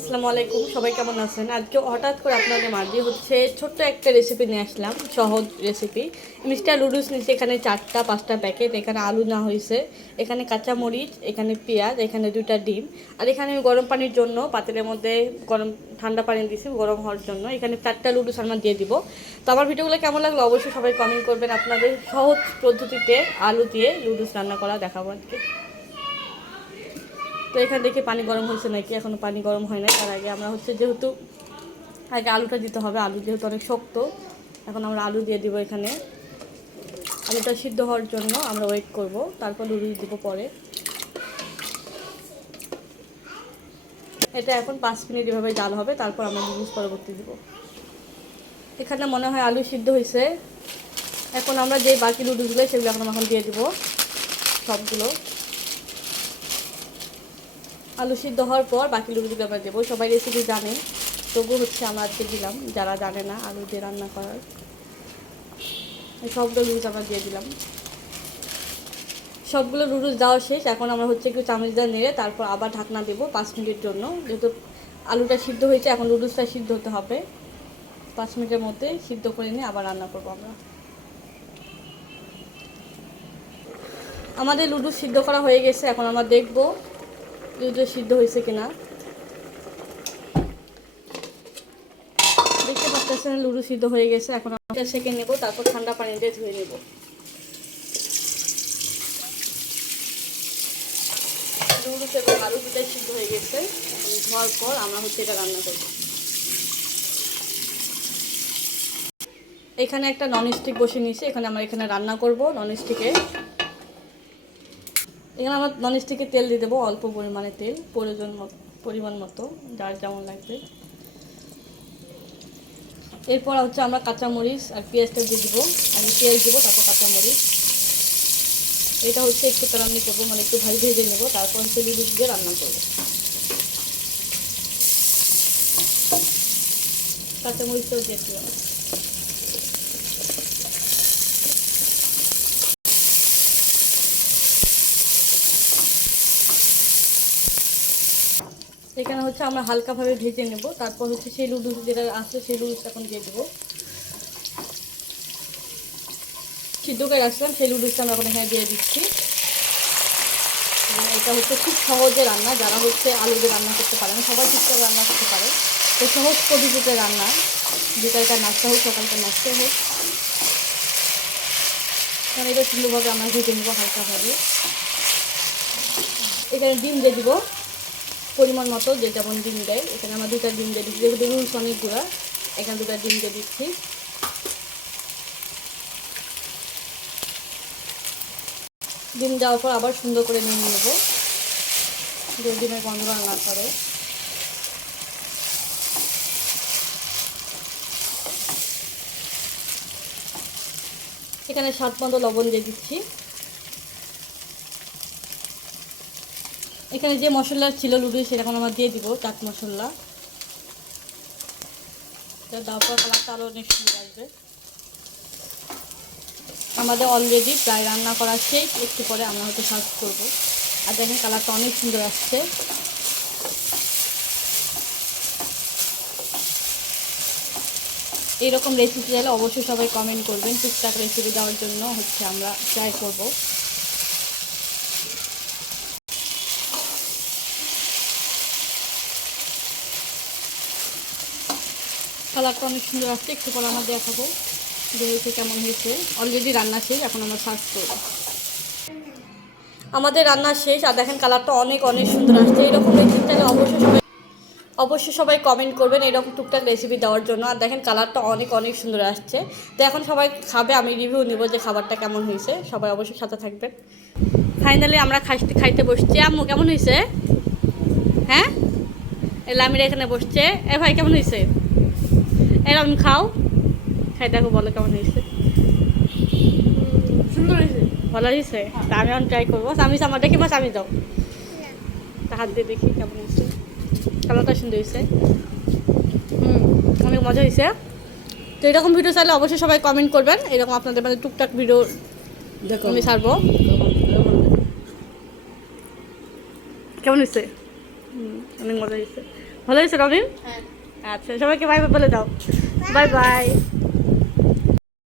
আসসালামু আলাইকুম, সবাই কেমন আছেন? আজকে হঠাৎ করে আপনাদের মাঝে হচ্ছে ছোট্ট একটা রেসিপি নিয়ে আসলাম, সহজ রেসিপি মিস্টার লুডুস নিচ্ছে এখানে চারটা, পাঁচটা প্যাকেট এখানে আলু না হয়েছে, এখানে কাঁচা মরিচ এখানে পেঁয়াজ, এখানে দুইটা ডিম। আর এখানে গরম পানির জন্য পাতিলের মধ্যে গরম, ঠান্ডা পানি দিয়েছি, গরম হওয়ার জন্য। এখানে চারটা লুডুস আমরা দিয়ে দিব। তো আমার ভিডিওগুলো কেমন লাগল অবশ্যই সবাই কমেন্ট করবেন। আপনাদের সহজ পদ্ধতিতে আলু দিয়ে লুডুস রান্না করা দেখাবো আজকে। তো এখান থেকে পানি গরম হয়েছে নাকি? এখনও পানি গরম হয় না তার আগে আমরা হচ্ছে যেহেতু আগে আলুটা দিতে হবে। আলু যেহেতু অনেক শক্ত, এখন আমরা আলু দিয়ে দিব এখানে। আলুটা সিদ্ধ হওয়ার জন্য আমরা ওয়েট করব। তারপর লুডুস দিব পরে। এটা এখন পাঁচ মিনিট এভাবে জাল হবে। তারপর আমরা লুডুস পরবর্তী দিব। এখানে মনে হয় আলু সিদ্ধ হয়েছে। এখন আমরা যে বাকি লুডুসগুলো সেগুলো এখন এখন দিয়ে দিব। সবগুলো। আলু সিদ্ধ হওয়ার পর বাকি লুচিগুলো আমরা দেবো সবাই রেসিপি জানে। তবু হচ্ছে আমরা আজকে দিলাম। যারা জানে না আলু দিয়ে রান্না করার। সবগুলো লুচ আমরা দিয়ে দিলাম। সবগুলো লুডুস দেওয়া শেষ। এখন আমরা হচ্ছে একটু চামচ দিয়ে নেড়ে তারপর আবার ঢাকনা দেবো পাঁচ মিনিটের জন্য। যেহেতু আলুটা সিদ্ধ হয়েছে, এখন লুডুসটা সিদ্ধ হতে হবে। পাঁচ মিনিটের মধ্যে সিদ্ধ করে নিয়ে আবার রান্না করব আমরা। আমাদের লুডুস সিদ্ধ করা হয়ে গেছে। এখন আমরা দেখব দুধটা সিদ্ধ হয়েছে কিনা? দেখতে পাচ্ছেন, লুডু সিদ্ধ হয়ে গেছে। এখন সেকে নেব, তারপর ঠান্ডা পানি দিয়ে ধুয়ে নেব। লুডু সিদ্ধ হয়ে গেছে। ধোয়ার পর আমরা হচ্ছে এটা রান্না করব। এখানে একটা ননস্টিক বসে নিয়েছি। এখানে আমরা এখানে রান্না করব ননস্টিকে এখানে আমরা ননস্টিকে তেল দিয়ে দেবো, অল্প পরিমাণে তেল, প্রয়োজন পরিমাণ মতো, যার যেমন লাগবে। এরপর হচ্ছে আমরা কাঁচামরিচ আর পেঁয়াজটা দিয়ে দেবো। আমি পেঁয়াজ দেবো, তারপর কাঁচামরিচ। এটা হচ্ছে একটু তেলানি করব মানে একটু ভাজি ভেজে নেব, তারপর হচ্ছে লুডুস দিয়ে রান্না করব। কাঁচামরিচটাও দিয়ে দিলাম এখানে হচ্ছে আমরা হালকাভাবে ভেজে নেব। তারপর হচ্ছে সেই লুডুস যেটা আসছে সেই লুডুস এখন দিয়ে দেবো। সিদ্ধ করে রাখছিলাম, সেই লুডুসটা আমরা এখন এখানে দিয়ে দিচ্ছি। এটা হচ্ছে খুব সহজে রান্না, যারা হচ্ছে আলু দিয়ে রান্না করতে পারে না, সবাই ঠিকঠাক রান্না করতে পারে। তো সহজ পদ্ধতিতে রান্না বিকালকার নাস্তা হোক, সকালকার নাস্তা হোক। এটা সুন্দরভাবে আমরা ভেজে নেব হালকাভাবে। এখানে ডিম দিয়ে দিব। পরিমাণ মতো যে যেমন ডিম দেয়, এখানে আমরা দুটা ডিম দিয়ে দিচ্ছি। যেহেতু রুলস অনেক গুঁড়া এখানে দুটা ডিম দিয়ে দিচ্ছি। ডিম দেওয়ার পর আবার সুন্দর করে নিয়ে নেব। যে ডিমের গন্ধ না করে এখানে স্বাদ মতো লবণ দিয়ে দিচ্ছি। এখানে যে মশলা ছিল লুডু সেরকম আমরা দিয়ে দিব, চাট মশলা। কালারটা আরও অনেক সুন্দর আমাদের অলরেডি প্রায় রান্না করা শেষ, একটু পরে আমরা হয়তো সার্ভ করব। আর দেখেন কালারটা অনেক সুন্দর আসছে। এইরকম রেসিপি চাইলে অবশ্যই সবাই কমেন্ট করবেন, টুকটাক রেসিপি দেওয়ার জন্য হচ্ছে আমরা ট্রাই করব। কালারটা অনেক সুন্দর আসছে, একটু পরে আমরা দেখাবো যে হয়েছে কেমন হয়েছে। অলরেডি রান্না শেষ, এখন আমরা সার্চ করব। আমাদের রান্না শেষ, আর দেখেন কালারটা অনেক অনেক সুন্দর আসছে। এরকম রেসিপি চাইলে অবশ্যই সবাই অবশ্যই সবাই কমেন্ট করবেন এরকম টুকটাক রেসিপি দেওয়ার জন্য। আর দেখেন কালারটা অনেক অনেক সুন্দর আসছে। তো এখন সবাই খাবে, আমি রিভিউ নিব যে খাবারটা কেমন হয়েছে। সবাই অবশ্যই সাথে থাকবেন। ফাইনালি আমরা খাইতে খাইতে বসছি। আম্মু, কেমন হয়েছে? হ্যাঁ? এই লামিরা এখানে বসছে। এ ভাই, কেমন হয়েছে? এরকম খাও। খাই দেখো বলো কেমন হয়েছে। সুন্দর হয়েছে? ভালো হয়েছে? তা আমি এখন ট্রাই করব। আমি আমার দেখি মাছ আমি দাও তা হাত দিয়ে দেখি কেমন হয়েছে। কালারটা সুন্দর হয়েছে। হুম অনেক মজা হয়েছে। তো এরকম ভিডিও চাইলে অবশ্যই সবাই কমেন্ট করবেন। এরকম আপনাদের মানে টুকটাক ভিডিও দেখো। আমি ছাড়বো। কেমন হয়েছে? হুম অনেক মজা হয়েছে। ভালো হয়েছে রবিন? হ্যাঁ। আচ্ছা সবাইকে বাই বাই বলে দাও। Bye bye